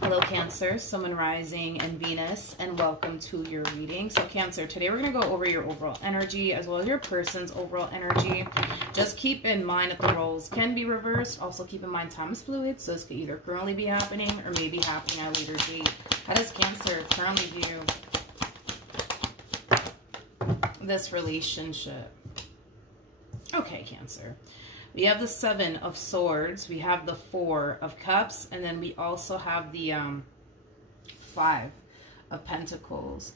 Hello Cancer, Sun, Moon, Rising, and Venus, and welcome to your reading. So Cancer, today we're going to go over your overall energy as well as your person's overall energy. Just keep in mind that the roles can be reversed. Also keep in mind time is fluid, so this could either currently be happening or maybe happening at a later date. How does Cancer currently view this relationship? Okay, Cancer. We have the Seven of Swords, we have the Four of Cups, and then we also have the Five of Pentacles.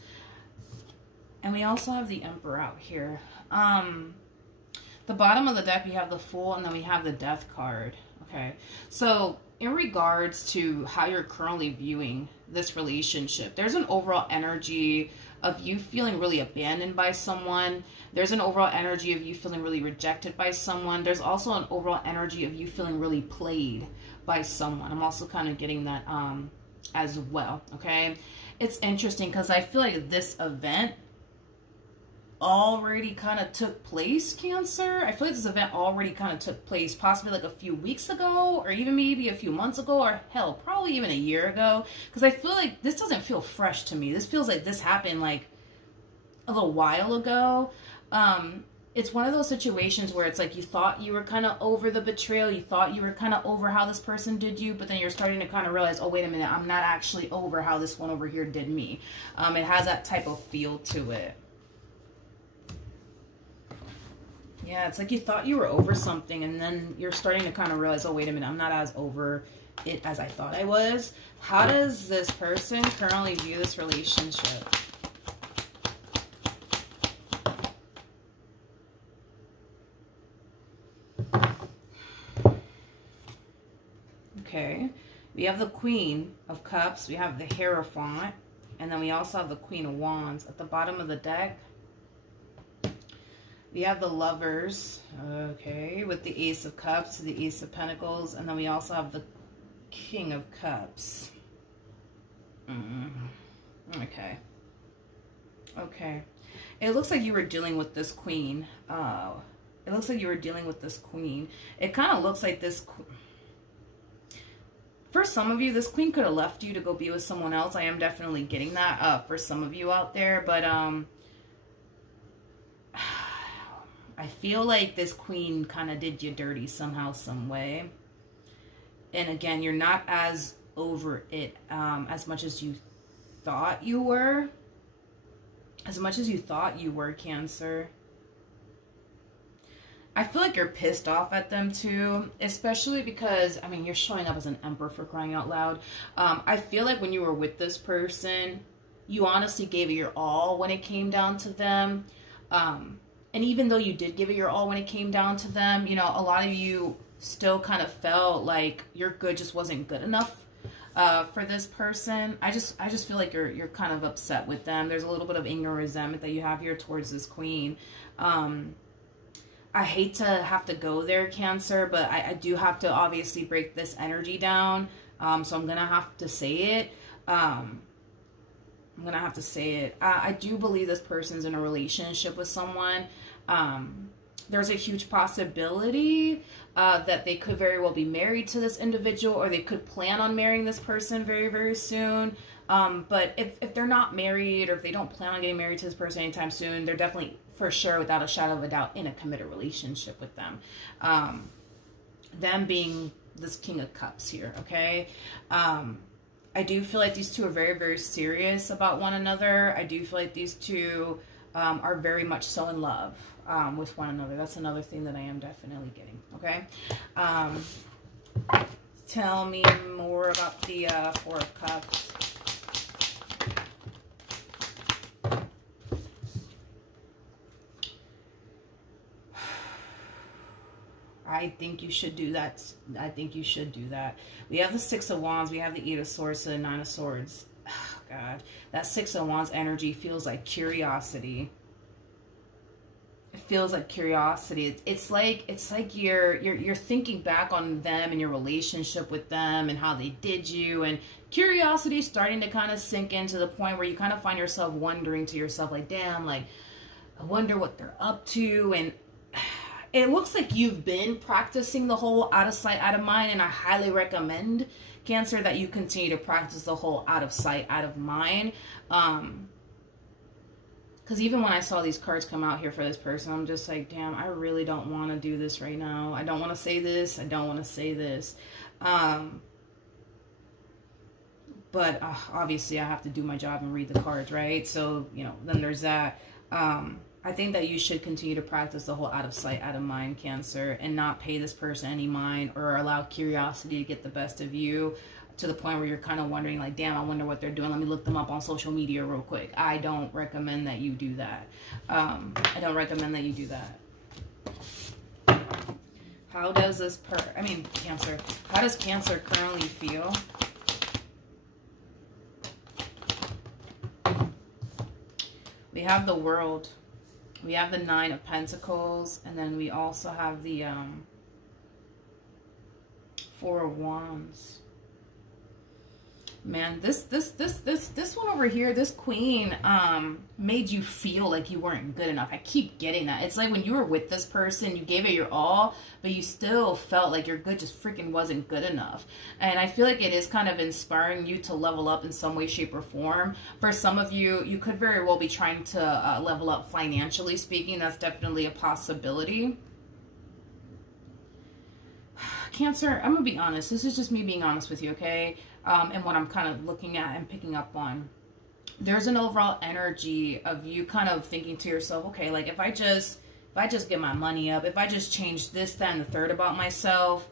And we also have the Emperor out here. The bottom of the deck, we have the Fool, and then we have the Death card. Okay, so in regards to how you're currently viewing this relationship, there's an overall energy of you feeling really abandoned by someone. There's an overall energy of you feeling really rejected by someone. There's also an overall energy of you feeling really played by someone. I'm also kind of getting that as well, okay? It's interesting because I feel like this event already kind of took place, Cancer. I feel like this event already kind of took place possibly like a few weeks ago or even maybe a few months ago or hell, probably even a year ago. Because I feel like this doesn't feel fresh to me. This feels like this happened like a little while ago. It's one of those situations where it's like you thought you were kind of over the betrayal. You thought you were kind of over how this person did you, but then you're starting to kind of realize, oh, wait a minute, I'm not actually over how this one over here did me. It has that type of feel to it. Yeah, it's like you thought you were over something, and then you're starting to kind of realize, oh, wait a minute, I'm not as over it as I thought I was. How does this person currently view this relationship? Okay, we have the Queen of Cups, we have the Hierophant, and then we also have the Queen of Wands. At the bottom of the deck, we have the Lovers, okay, with the Ace of Cups, the Ace of Pentacles, and then we also have the King of Cups. Okay. Okay. It looks like you were dealing with this Queen. It looks like you were dealing with this Queen. It kind of looks like this... For some of you, this Queen could have left you to go be with someone else. I am definitely getting that for some of you out there, but... I feel like this Queen kind of did you dirty somehow, some way. And again, you're not as over it as much as you thought you were. As much as you thought you were, Cancer. I feel like you're pissed off at them too. Especially because, I mean, you're showing up as an Emperor, for crying out loud. I feel like when you were with this person, you honestly gave it your all when it came down to them. And even though you did give it your all when it came down to them, you know, a lot of you still kind of felt like your good just wasn't good enough for this person. I just feel like you're kind of upset with them. There's a little bit of anger and resentment that you have here towards this Queen. I hate to have to go there, Cancer, but I do have to obviously break this energy down. So I'm going to have to say it. I'm going to have to say it. I do believe this person's in a relationship with someone. There's a huge possibility that they could very well be married to this individual, or they could plan on marrying this person very, very soon. But if they're not married, or if they don't plan on getting married to this person anytime soon, they're definitely, for sure, without a shadow of a doubt, in a committed relationship with them. Them being this King of Cups here, okay? I do feel like these two are very, very serious about one another. I do feel like these two are very much so in love with one another. That's another thing that I am definitely getting, okay? Tell me more about the Four of Cups. I think you should do that. I think you should do that. We have the Six of Wands. We have the Eight of Swords to the Nine of Swords. Oh, God. That Six of Wands energy feels like curiosity. It feels like curiosity. It's like you're thinking back on them and your relationship with them and how they did you, and curiosity is starting to kind of sink into the point where you kind of find yourself wondering to yourself, like, damn, like, I wonder what they're up to. And it looks like you've been practicing the whole out of sight, out of mind, and I highly recommend, Cancer, that you continue to practice the whole out of sight, out of mind. Because even when I saw these cards come out here for this person, I'm just like, damn, I really don't want to do this right now. I don't want to say this. I don't want to say this. But obviously I have to do my job and read the cards, right? So, you know, then there's that. I think that you should continue to practice the whole out of sight, out of mind, Cancer, and not pay this person any mind or allow curiosity to get the best of you to the point where you're kind of wondering, like, damn, I wonder what they're doing. Let me look them up on social media real quick. I don't recommend that you do that. I don't recommend that you do that. How does this Cancer, how does Cancer currently feel? We have the World. We have the Nine of Pentacles. And then we also have the Four of Wands. Man, this one over here, this Queen, made you feel like you weren't good enough. I keep getting that. It's like when you were with this person, you gave it your all, but you still felt like your good just freaking wasn't good enough. And I feel like it is kind of inspiring you to level up in some way, shape, or form. For some of you, you could very well be trying to level up financially speaking. That's definitely a possibility. Cancer, I'm going to be honest. This is just me being honest with you, okay? And what I'm kind of looking at and picking up on. There's an overall energy of you kind of thinking to yourself, okay, like if I just get my money up, if I just change this, that, and the third about myself,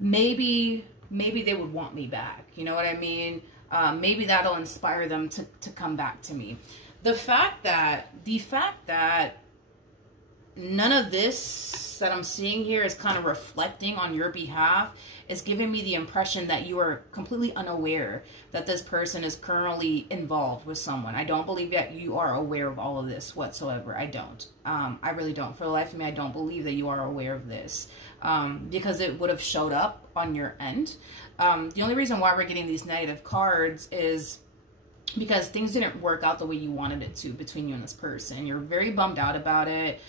maybe they would want me back. You know what I mean? Maybe that'll inspire them to come back to me. The fact that none of this that I'm seeing here is kind of reflecting on your behalf is giving me the impression that you are completely unaware that this person is currently involved with someone. I don't believe that you are aware of all of this whatsoever. I don't. I really don't. For the life of me, I don't believe that you are aware of this because it would have showed up on your end. The only reason why we're getting these negative cards is because things didn't work out the way you wanted it to between you and this person. You're very bummed out about it.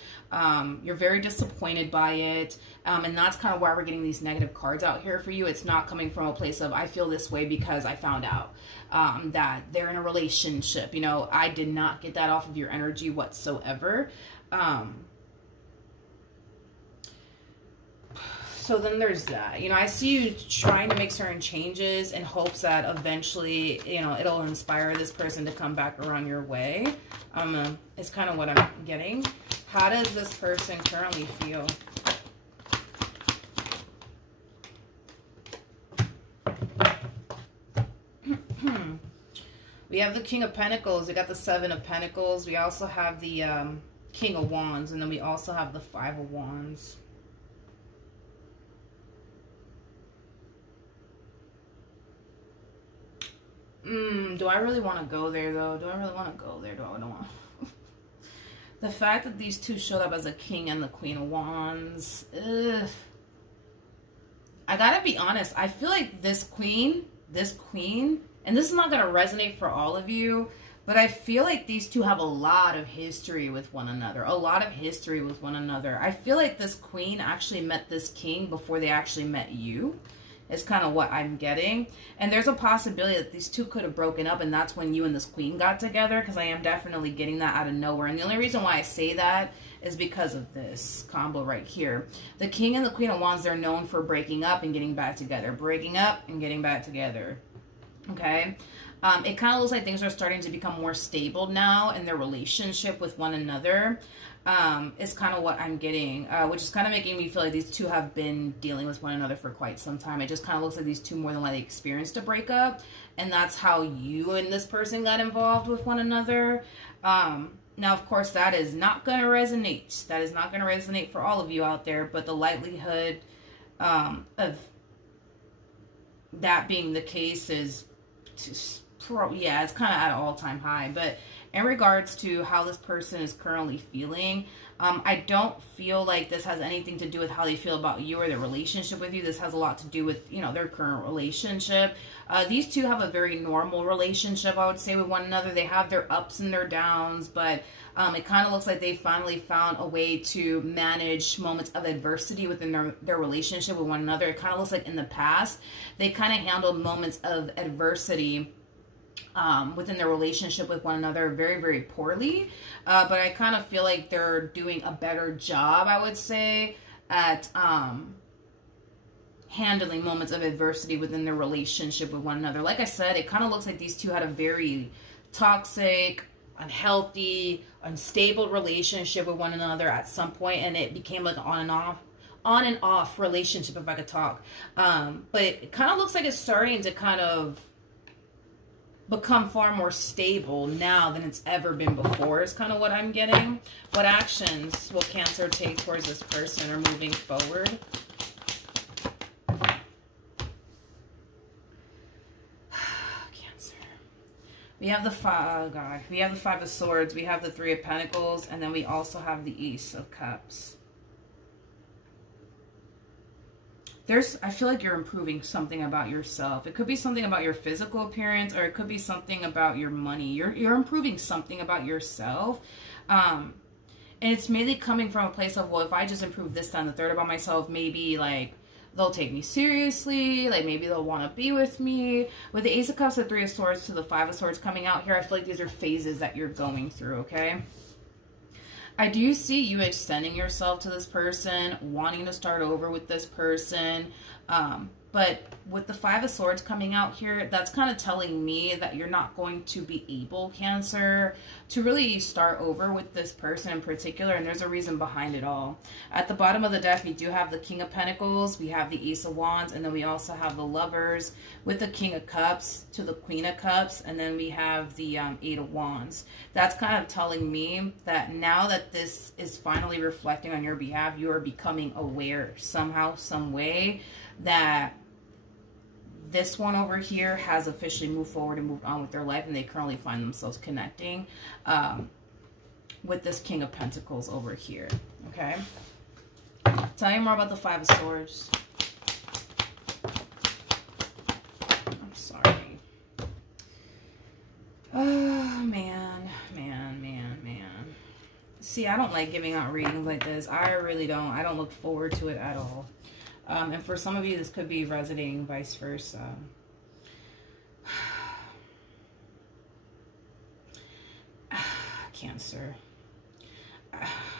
You're very disappointed by it. And that's kind of why we're getting these negative cards out here for you. It's not coming from a place of, I feel this way because I found out that they're in a relationship. You know, I did not get that off of your energy whatsoever. So then there's that. You know, I see you trying to make certain changes in hopes that eventually, you know, it'll inspire this person to come back around your way. It's kind of what I'm getting. How does this person currently feel? We have the King of Pentacles. We got the Seven of Pentacles. We also have the King of Wands. And then we also have the Five of Wands. Do I really want to go there, though? Do I really want to go there? Do I don't want to? The fact that these two showed up as a King and the Queen of Wands. Ugh. I gotta be honest. I feel like this Queen, and this is not going to resonate for all of you, but I feel like these two have a lot of history with one another. A lot of history with one another. I feel like this Queen actually met this King before they actually met you. Is kind of what I'm getting. And there's a possibility that these two could have broken up and that's when you and this Queen got together, because I am definitely getting that out of nowhere. And the only reason why I say that is because of this combo right here. The King and the Queen of Wands, they're known for breaking up and getting back together. Breaking up and getting back together. Okay? It kind of looks like things are starting to become more stable now in their relationship with one another. Is kind of what I'm getting, which is kind of making me feel like these two have been dealing with one another for quite some time. It just kind of looks like these two more than likely experienced a breakup, and that's how you and this person got involved with one another. Now, of course, that is not going to resonate. That is not going to resonate for all of you out there, but the likelihood of that being the case is, yeah, it's kind of at an all-time high. But in regards to how this person is currently feeling, I don't feel like this has anything to do with how they feel about you or their relationship with you. This has a lot to do with, you know, their current relationship. These two have a very normal relationship, I would say, with one another. They have their ups and their downs, but It kind of looks like they finally found a way to manage moments of adversity within their relationship with one another. It kind of looks like in the past, they kind of handled moments of adversity within their relationship with one another very, very poorly. But I kind of feel like they're doing a better job, I would say, at handling moments of adversity within their relationship with one another. Like I said, it kind of looks like these two had a very toxic, unhealthy, unstable relationship with one another at some point, and it became like an on and off relationship, if I could talk. But it kind of looks like it's starting to kind of become far more stable now than it's ever been before, is kind of what I'm getting. What actions will Cancer take towards this person or moving forward? Cancer. We have the we have the Five of Swords, we have the Three of Pentacles, and then we also have the Ace of Cups. I feel like you're improving something about yourself. It could be something about your physical appearance, or it could be something about your money. You're improving something about yourself. And it's mainly coming from a place of, well, if I just improve this, then the third about myself, maybe like they'll take me seriously. Like maybe they'll want to be with me. With the Ace of Cups, the Three of Swords to the Five of Swords coming out here, I feel like these are phases that you're going through, okay? I do see you extending yourself to this person, wanting to start over with this person. But with the Five of Swords coming out here, that's kind of telling me that you're not going to be able, Cancer, to really start over with this person in particular. And there's a reason behind it all. At the bottom of the deck, we do have the King of Pentacles. We have the Ace of Wands. And then we also have the Lovers with the King of Cups to the Queen of Cups. And then we have the Eight of Wands. That's kind of telling me that now that this is finally reflecting on your behalf, you are becoming aware somehow, some way, that this one over here has officially moved forward and moved on with their life, and they currently find themselves connecting with this King of Pentacles over here, okay? Tell me more about the Five of Swords. I'm sorry. Oh, man. See, I don't like giving out readings like this. I really don't. I don't look forward to it at all. And for some of you, this could be resonating vice versa. Cancer.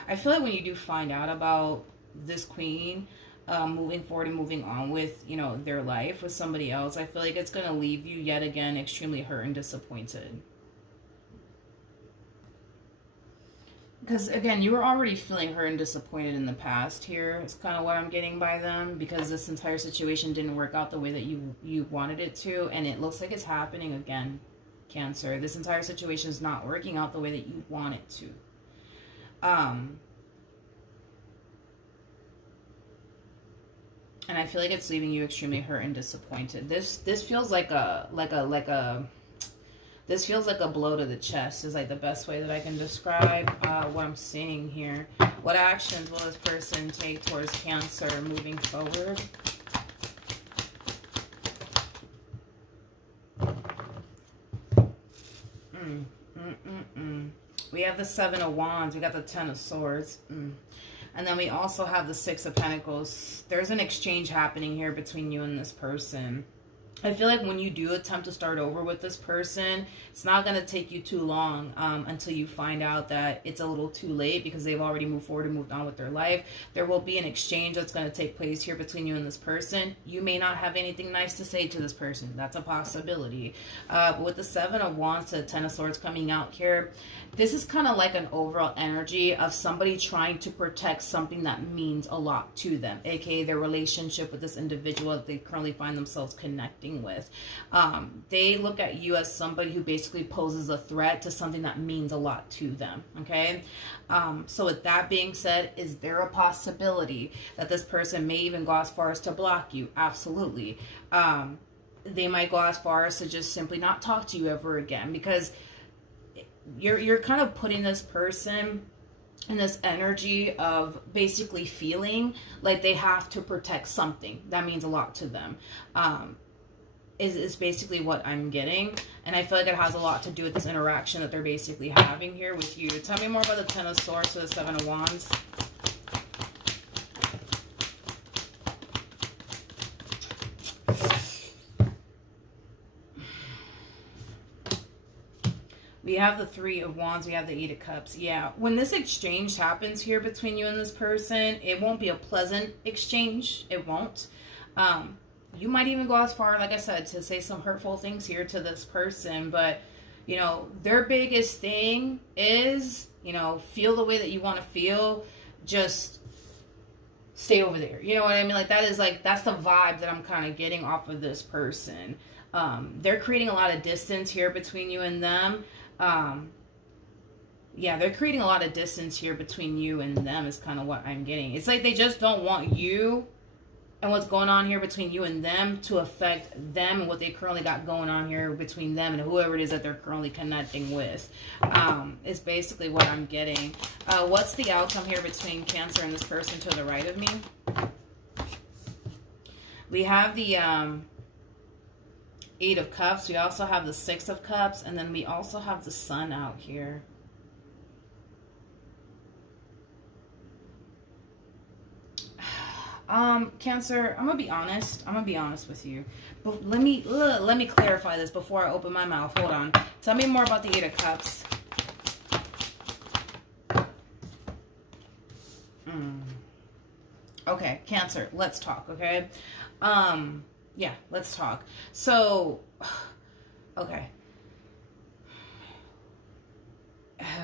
I feel like when you do find out about this queen moving forward and moving on with, you know, their life with somebody else, I feel like it's going to leave you yet again extremely hurt and disappointed. Because, again, you were already feeling hurt and disappointed in the past here. It's kind of what I'm getting by them. Because this entire situation didn't work out the way that you wanted it to. And it looks like it's happening again, Cancer. This entire situation is not working out the way that you want it to. And I feel like it's leaving you extremely hurt and disappointed. This feels like this feels like a blow to the chest is like the best way that I can describe what I'm seeing here. What actions will this person take towards Cancer moving forward? We have the Seven of Wands. We got the Ten of Swords. And then we also have the Six of Pentacles. There's an exchange happening here between you and this person. I feel like when you do attempt to start over with this person, it's not going to take you too long until you find out that it's a little too late because they've already moved forward and moved on with their life. There will be an exchange that's going to take place here between you and this person. You may not have anything nice to say to this person. That's a possibility. But with the Seven of Wands to the Ten of Swords coming out here, this is kind of like an overall energy of somebody trying to protect something that means a lot to them, aka their relationship with this individual that they currently find themselves connecting with. They look at you as somebody who basically poses a threat to something that means a lot to them, okay? So with that being said, is there a possibility that this person may even go as far as to block you? Absolutely. They might go as far as to just simply not talk to you ever again, because you're kind of putting this person in this energy of basically feeling like they have to protect something that means a lot to them. is basically what I'm getting. And I feel like it has a lot to do with this interaction that they're basically having here with you. Tell me more about the Ten of Swords to the Seven of Wands. We have the Three of Wands. We have the Eight of Cups. Yeah, when this exchange happens here between you and this person, it won't be a pleasant exchange. It won't. You might even go as far, like I said, to say some hurtful things here to this person. But, you know, their biggest thing is, you know, feel the way that you want to feel. Just stay over there. You know what I mean? Like, that is like, that's the vibe that I'm kind of getting off of this person. They're creating a lot of distance here between you and them. Yeah, they're creating a lot of distance here between you and them is kind of what I'm getting. It's like they just don't want you and what's going on here between you and them to affect them and what they currently got going on here between them and whoever it is that they're currently connecting with. Is basically what I'm getting. What's the outcome here between Cancer and this person to the right of me? We have the Eight of Cups. We also have the Six of Cups. And then we also have the Sun out here. Cancer, I'm gonna be honest. I'm gonna be honest with you. But let me clarify this before I open my mouth. Hold on. Tell me more about the Eight of Cups. Okay, Cancer, let's talk, okay? Yeah, let's talk. So, okay.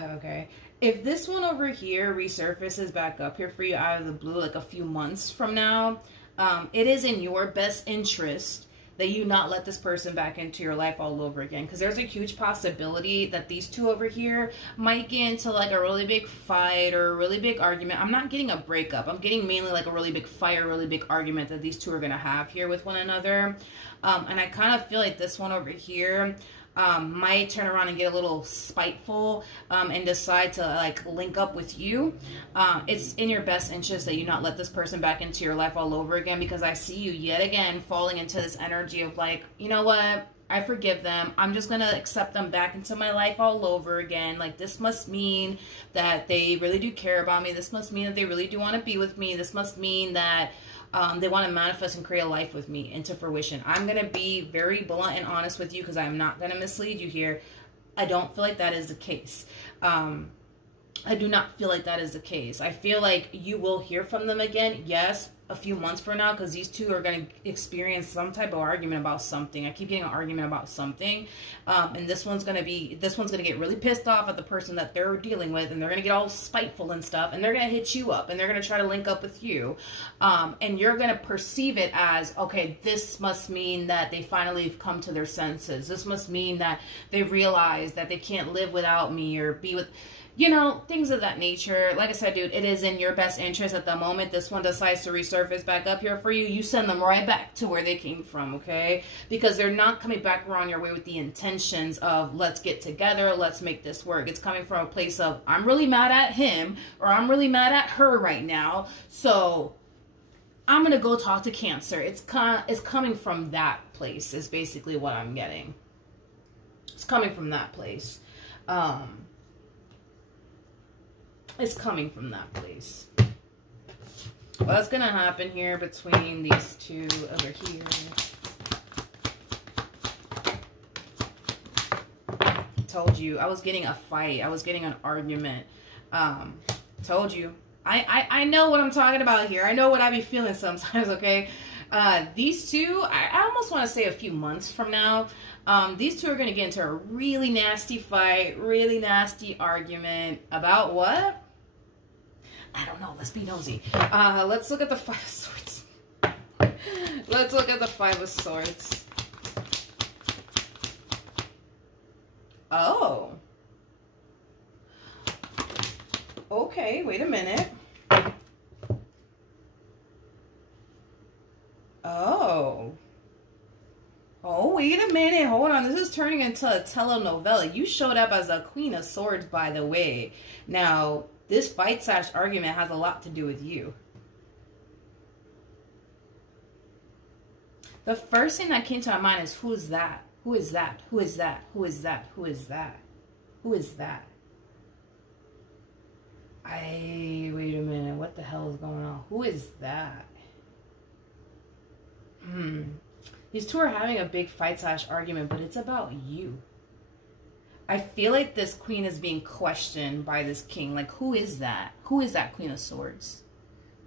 Okay. If this one over here resurfaces back up here for you out of the blue, like a few months from now, it is in your best interest that you not let this person back into your life all over again. Because there's a huge possibility that these two over here might get into like a really big fight or a really big argument. I'm not getting a breakup. I'm getting mainly like a really big fight, a really big argument that these two are going to have here with one another. And I kind of feel like this one over here might turn around and get a little spiteful and decide to like link up with you. It's in your best interest that you not let this person back into your life all over again, because I see you yet again falling into this energy of like, you know what, I forgive them. I'm just going to accept them back into my life all over again. Like, this must mean that they really do care about me. This must mean that they really do want to be with me. This must mean that they want to manifest and create a life with me into fruition. I'm going to be very blunt and honest with you because I'm not going to mislead you here. I don't feel like that is the case. I do not feel like that is the case. I feel like you will hear from them again, yes, a few months from now, because these two are going to experience some type of argument about something. I keep getting an argument about something, and this one's going to get really pissed off at the person that they're dealing with, and they're going to get all spiteful and stuff, and they're going to hit you up, and they're going to try to link up with you, and you're going to perceive it as, okay, this must mean that they finally have come to their senses. This must mean that they realize that they can't live without me or be with... You know, things of that nature. Like I said, dude, it is in your best interest at the moment this one decides to resurface back up here for you. You send them right back to where they came from, okay? Because they're not coming back around your way with the intentions of, let's get together, let's make this work. It's coming from a place of, I'm really mad at him, or I'm really mad at her right now, so I'm going to go talk to Cancer. It's coming from that place is basically what I'm getting. It's coming from that place. Is coming from that place. What's going to happen here between these two over here? Told you. I was getting a fight. I was getting an argument. Told you. I know what I'm talking about here. I know what I be feeling sometimes, okay? These two, I almost want to say a few months from now, these two are going to get into a really nasty fight, really nasty argument about what? I don't know. Let's be nosy. Let's look at the Five of Swords. Let's look at the Five of Swords. Oh. Okay, wait a minute. Oh. Oh, wait a minute. Hold on. This is turning into a telenovela. You showed up as a Queen of Swords, by the way. Now, this fight/argument has a lot to do with you. The first thing that came to my mind is, who is that? Who is that? Who is that? Who is that? Who is that? Who is that? Wait a minute. What the hell is going on? Who is that? These two are having a big fight / argument, but it's about you. I feel like this queen is being questioned by this king. Like, who is that? Who is that Queen of Swords?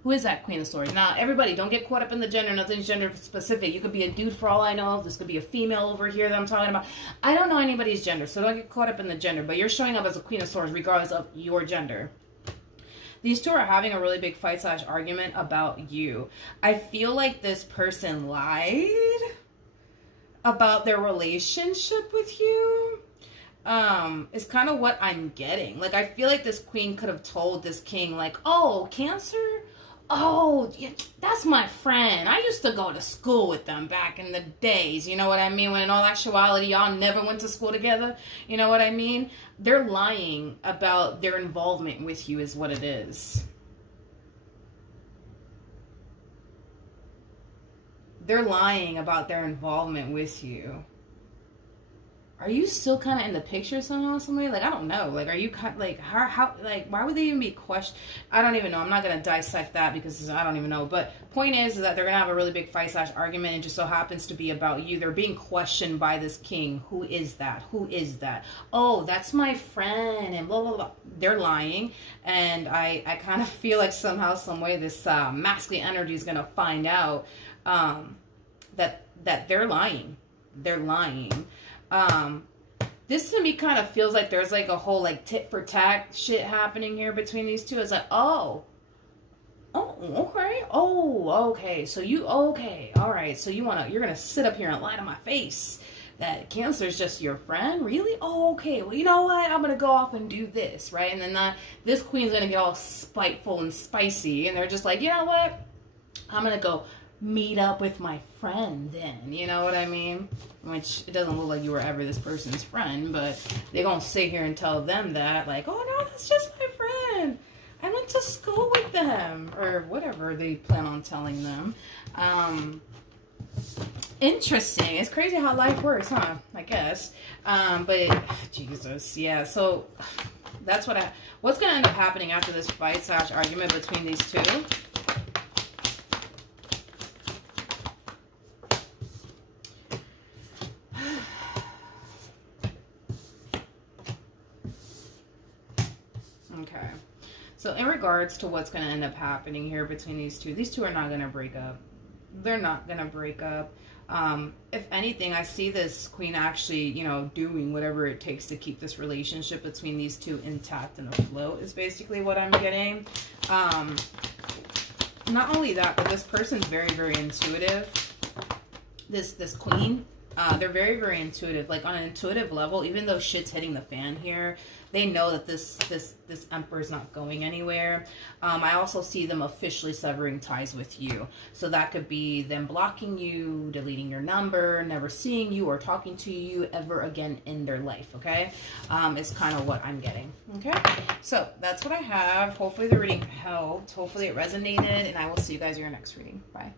Who is that Queen of Swords? Now, everybody, don't get caught up in the gender. Nothing's gender specific. You could be a dude for all I know. This could be a female over here that I'm talking about. I don't know anybody's gender, so don't get caught up in the gender. But you're showing up as a Queen of Swords regardless of your gender. These two are having a really big fight / argument about you. I feel like this person lied about their relationship with you. Is kind of what I'm getting. Like, I feel like this queen could have told this king, like, oh, Cancer? Oh, yeah, that's my friend. I used to go to school with them back in the days. You know what I mean? When in all actuality, y'all never went to school together. You know what I mean? They're lying about their involvement with you is what it is. They're lying about their involvement with you. Are you still kind of in the picture somehow, somebody? Like, I don't know. Like, are you kind of, like, how, like, why would they even be questioned? I don't even know. I'm not going to dissect that because I don't even know. But point is that they're going to have a really big fight / argument. It just so happens to be about you. They're being questioned by this king. Who is that? Who is that? Oh, that's my friend and blah, blah, blah. They're lying. And I kind of feel like somehow, some way, this masculine energy is going to find out that they're lying. They're lying. This to me kind of feels like there's like a whole like tit for tat shit happening here between these two. It's like, oh, okay. Oh, okay. So you, okay. All right. So you're going to sit up here and lie to my face that Cancer's just your friend? Really? Oh, okay. Well, you know what? I'm going to go off and do this, right? And then this queen's going to get all spiteful and spicy. And they're just like, you know what? I'm going to go meet up with my friend then, you know what I mean? Which, it doesn't look like you were ever this person's friend, but they're gonna sit here and tell them that, like, oh no, that's just my friend. I went to school with them, or whatever they plan on telling them. Interesting. It's crazy how life works, huh? I guess. But, Jesus, yeah, so that's what's gonna end up happening after this fight / argument between these two. Okay, so in regards to what's going to end up happening here between these two are not going to break up. They're not going to break up. If anything, I see this queen actually, you know, doing whatever it takes to keep this relationship between these two intact and afloat is basically what I'm getting. Not only that, but this person's very, very intuitive. This queen, they're very, very intuitive. Like, on an intuitive level, even though shit's hitting the fan here, they know that this emperor's not going anywhere. I also see them officially severing ties with you. So that could be them blocking you, deleting your number, never seeing you or talking to you ever again in their life, okay? It's kind of what I'm getting, okay? So that's what I have. Hopefully the reading helped. Hopefully it resonated, and I will see you guys in your next reading. Bye.